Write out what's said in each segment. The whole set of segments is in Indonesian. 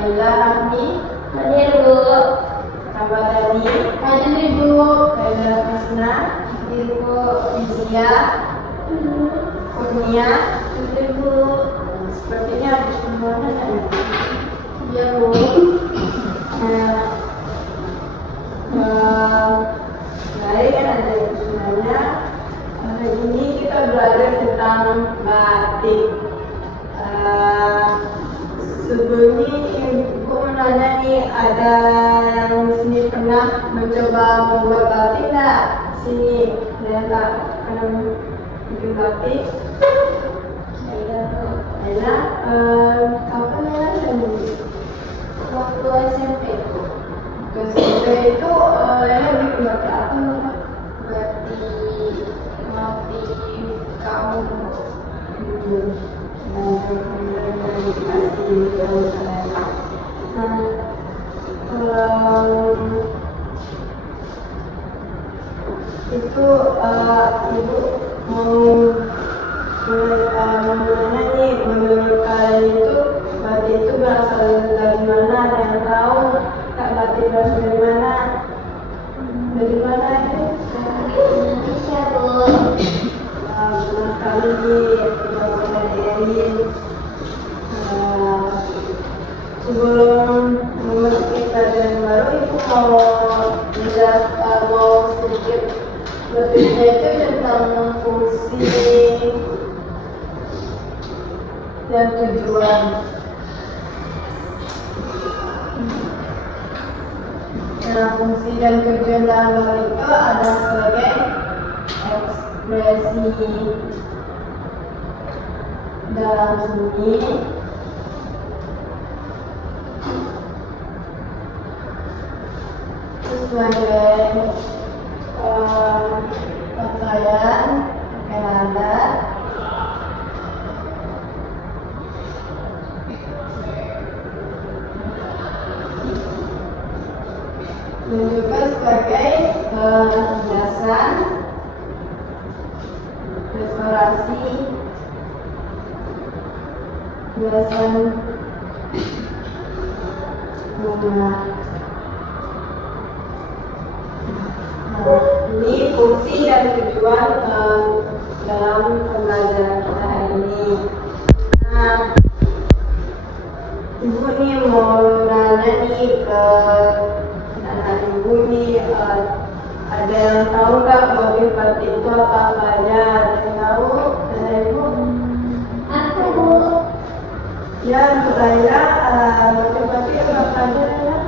Laila Rahmi. Hadir Bu. Ramadhani. Hadir Ibu. Laila Krisna. Hadir Bu. Rizia. Kurnia. Hadir Bu. Sepertinya habis semuanya kan? Iya Bu. Baik, kan ada sebenarnya. Hari ini kita belajar tentang batik. Sebelum ini Ibu menanya nih, ada yang di sini pernah mencoba membuat batik nggak? Sini, ada tak pernah bikin batik? Laila, kapan ya? Waktu SMP Bu. Ke SMP itu Laila bikin batik apa? Batik motif kaum. Itu Ibu mau menanya nih, menurut kalian itu batik itu berasal dari mana? Ada yang tahu Kak batik berasal dari mana? Dari mana itu? Indonesia Bu. Benar sekali dari sebelum memasuki pelajaran baru, Ibu mau sedikit lebihnya itu tentang fungsi dan tujuan. Nah, fungsi dan tujuan dalam batik itu ada sebagai ekspresi dalam seni, sebagai pakaian adat, dan juga sebagai hiasan, dekorasi, hiasan bunga. Ini fungsi dan tujuan dalam pembelajaran kita hari ini. Nah, Ibu nih mau nanya nih ke anak Ibu nih, ada yang tahu nggak motif batik itu apa aja? Ada yang tahu? Ada Ibu? Apa Bu? Ya, untuk Laila, motif batik itu apa aja ya?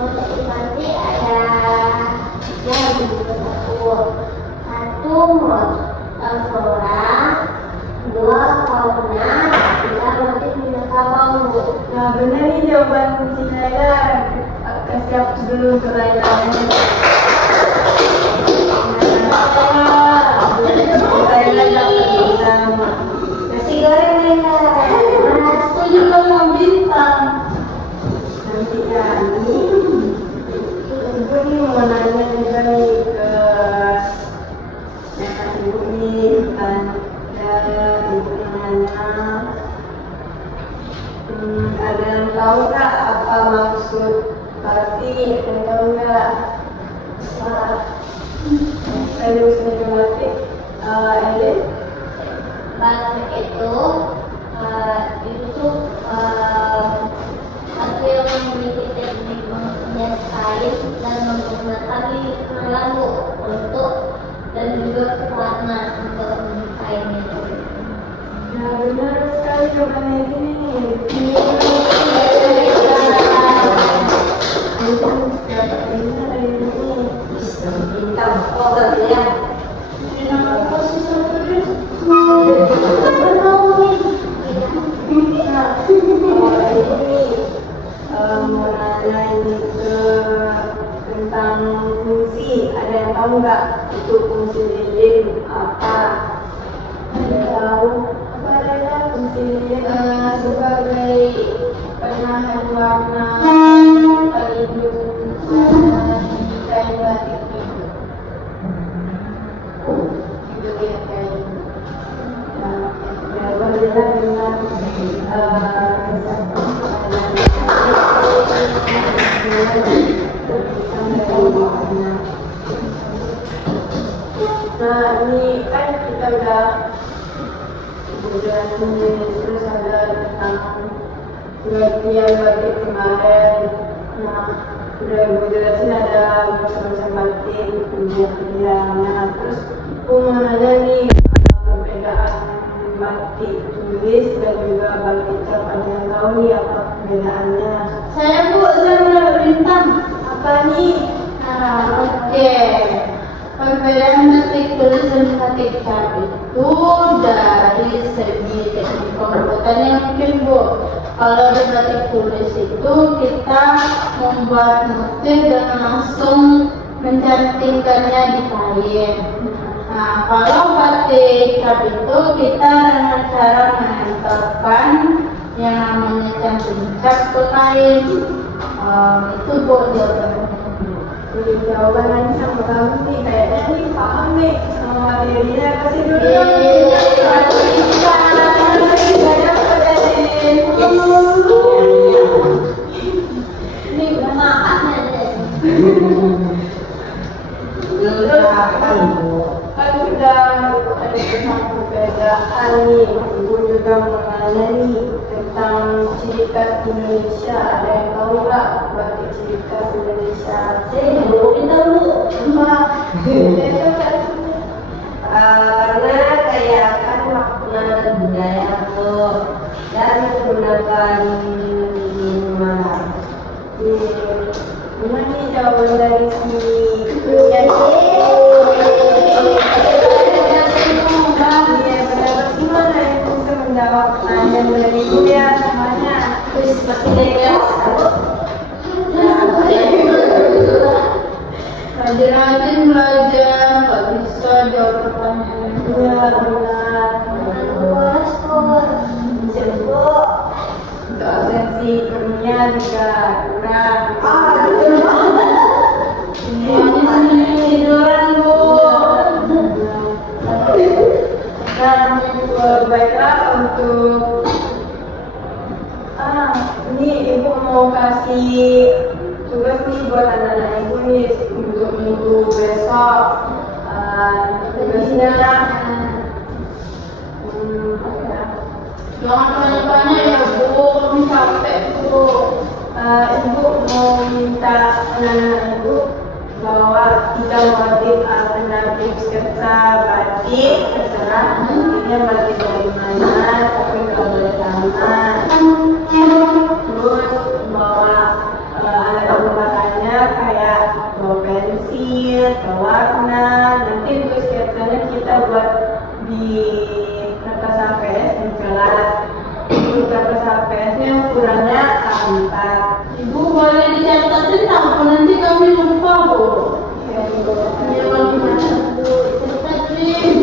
Motif batik ada yang satu flora, dua fauna, tiga motif Minangkabau Bu. Nah, benar nih jawaban si Laila. Kasih hapus dulu untuk Laila. Laila dapat sama. Nasi goreng Laila. Aku juga mau bintang. Nanti kali Ibu nih mau nanya juga nih ke anak Ibu nih, ada Ibu yang nanya, ada yang tahu nggak apa maksud batik? Ada yang tahu nggak? Saya bisa batik. Elin? Batik itu satu yang memiliki teknik menghias kain dan menggunakan lampu untuk dan juga warna untuk kain itu. Nah, benar sekali jawabannya ini. Bintang, oh ya. Mau nanya ini tentang fungsi. Ada yang tahu nggak itu fungsi lilin apa? Ada yang tahu apa ada fungsi lilin? Sebagai penahan warna pelindung di kain batik itu. Itu dia kain. Berbeda dengan Nah, ini kan kita udah jelasin, terus ada tentang pengertian batik kemarin. Nah, udah gue jelasin ada macam-macam batik, pengertiannya. Terus gue mau nanya nih, perbedaan batik tulis dan juga batik cap, ada yang tahu nih apa perbedaannya? Saya pernah bintang. Apa nih? Oke. Perbedaan batik tulis dan batik cap itu dari segi teknik pembuatannya mungkin Bu. Kalau di batik tulis itu kita membuat motif dan langsung mencantingkannya di kain. Nah, kalau batik cap itu kita dengan cara menempelkan yang namanya canting cap ke kain. Itu Bu jawabannya. Jadi jawaban lagi sama kamu nih, kayaknya nih paham nih sama materinya. Kasih dulu dong. Ini udah makan aja. Kan udah ada perbedaan nih, ibu juga mengenai nih tentang ciri khas Indonesia. Ada yang tahu nggak batik ciri khas Indonesia? Kita dulu. Karena kayak kan makna budaya tuh dan menggunakan minuman. Gimana nih jawaban dari si menjawab tanya dari ibu ya semuanya. Seperti dari rajin-rajin belajar, nggak bisa jawab pertanyaan. Iya benar. Untuk absensi kerja juga kurang. Ini tiduran Bu. Dan baiklah untuk ini ibu mau kasih tugas nih buat anak-anak ibu nih untuk minggu besok. Tugasnya Jangan banyak-banyak ya Bu, kami capek Bu. ibu mau minta anak-anak ibu bawa 3 motif alternatif sketsa batik, terserah motifnya batik dari mana, tapi nggak boleh sama. Terus bawa alat pembuatannya kayak bawa pensil, pewarna. Nanti untuk sketsanya kita buat di kertas HPS di kelas. Untuk kertas HPS-nya ukurannya A4. Ibu boleh dicatatin tanpa nanti kami lupa Bu. Ya, ibu. Ya bagaimana Bu? Catatin.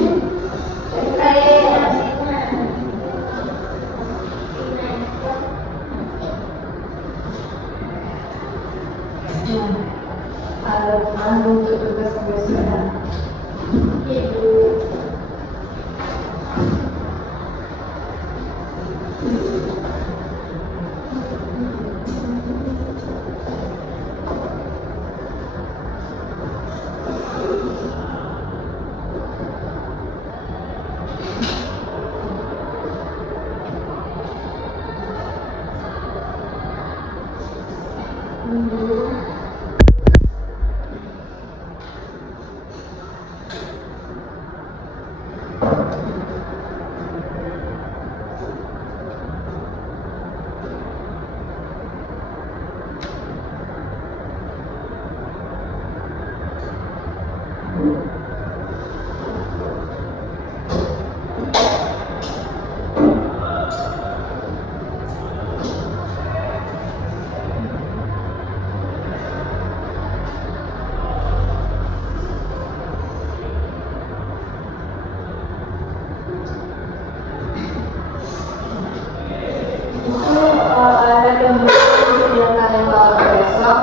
Alat manggung untuk tugas-tugasnya. Ibu. Ada yang kalian bawa besok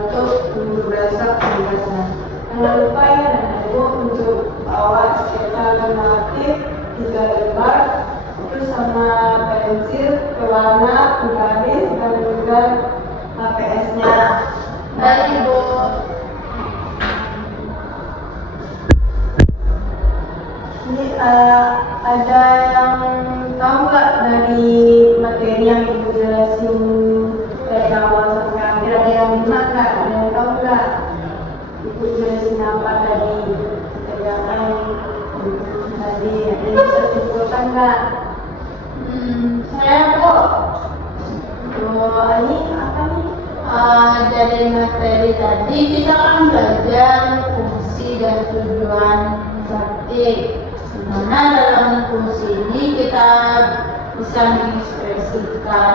untuk minggu besok tugasnya. Jangan lupa ya anak ibu untuk bawa sketsa alternatif 3 lembar, terus sama pensil, pewarna, penggaris dan juga tugasnya. Baik, Ibu. Ini ada yang tahu nggak dari materi yang Ibu jelasin dari awal sampai akhir, ada yang minat nggak? Ada yang tahu nggak? Ibu jelasin apa tadi? Kerjakan tadi, ada yang bisa simpulkan nggak? Saya, Bu. Ini apa nih? Dari materi tadi kita kan belajar fungsi dan tujuan batik. Dimana dalam fungsi ini kita bisa mengekspresikan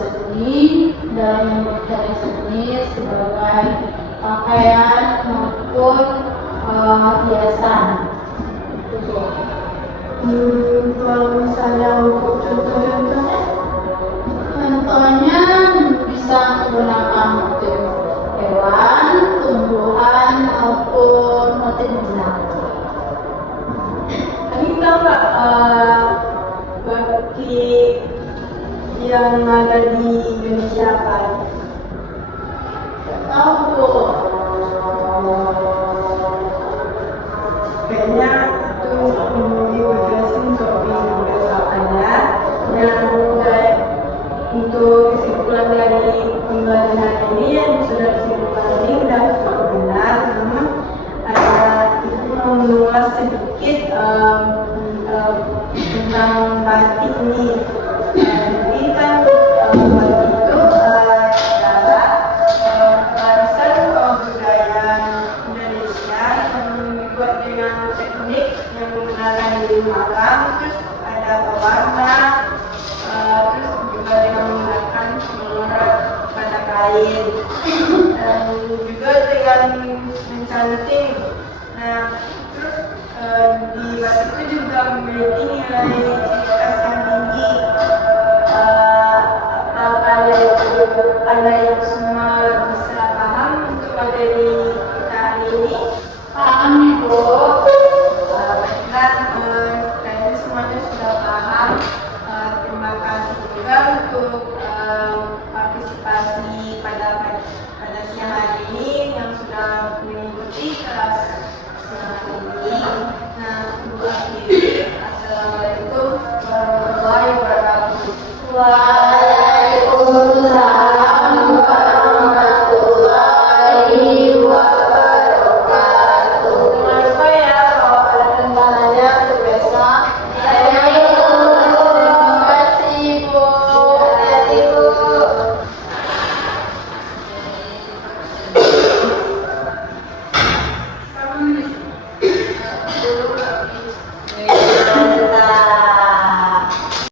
seni dalam bentuk seni sebagai pakaian maupun hiasan. Itu. Kalau misalnya untuk contoh-contohnya, Contohnya bisa menggunakan motif hewan, tumbuhan, maupun motif benang. ini tahu nggak batik yang ada di Indonesia apa? Tahu, Bu. Kayaknya itu Ibu jelasin untuk Indonesia aja. Yang untuk kesimpulan dari pembelajaran ini yang sudah disimpulkan ini sudah cukup benar, namun ada Ibu mau mengulas sedikit tentang batik ini. Jadi kan batik itu adalah warisan budaya Indonesia yang dibuat dengan teknik yang menggunakan lilin malam, terus ada pewarna, terus juga dengan menggunakan mengorak pada kain, dan juga dengan mencanting. Nah, terus di batik itu juga memiliki nilai etikas yang tinggi. Apakah ada yang semua bisa paham untuk materi kita hari ini? Paham, Bu. Baiklah, kayaknya semuanya sudah paham. Terima kasih juga untuk partisipasi pada siang hari ini yang sudah mengikuti kelas siang hari ini. Nah, untuk akhiri, assalamualaikum warahmatullahi wabarakatuh.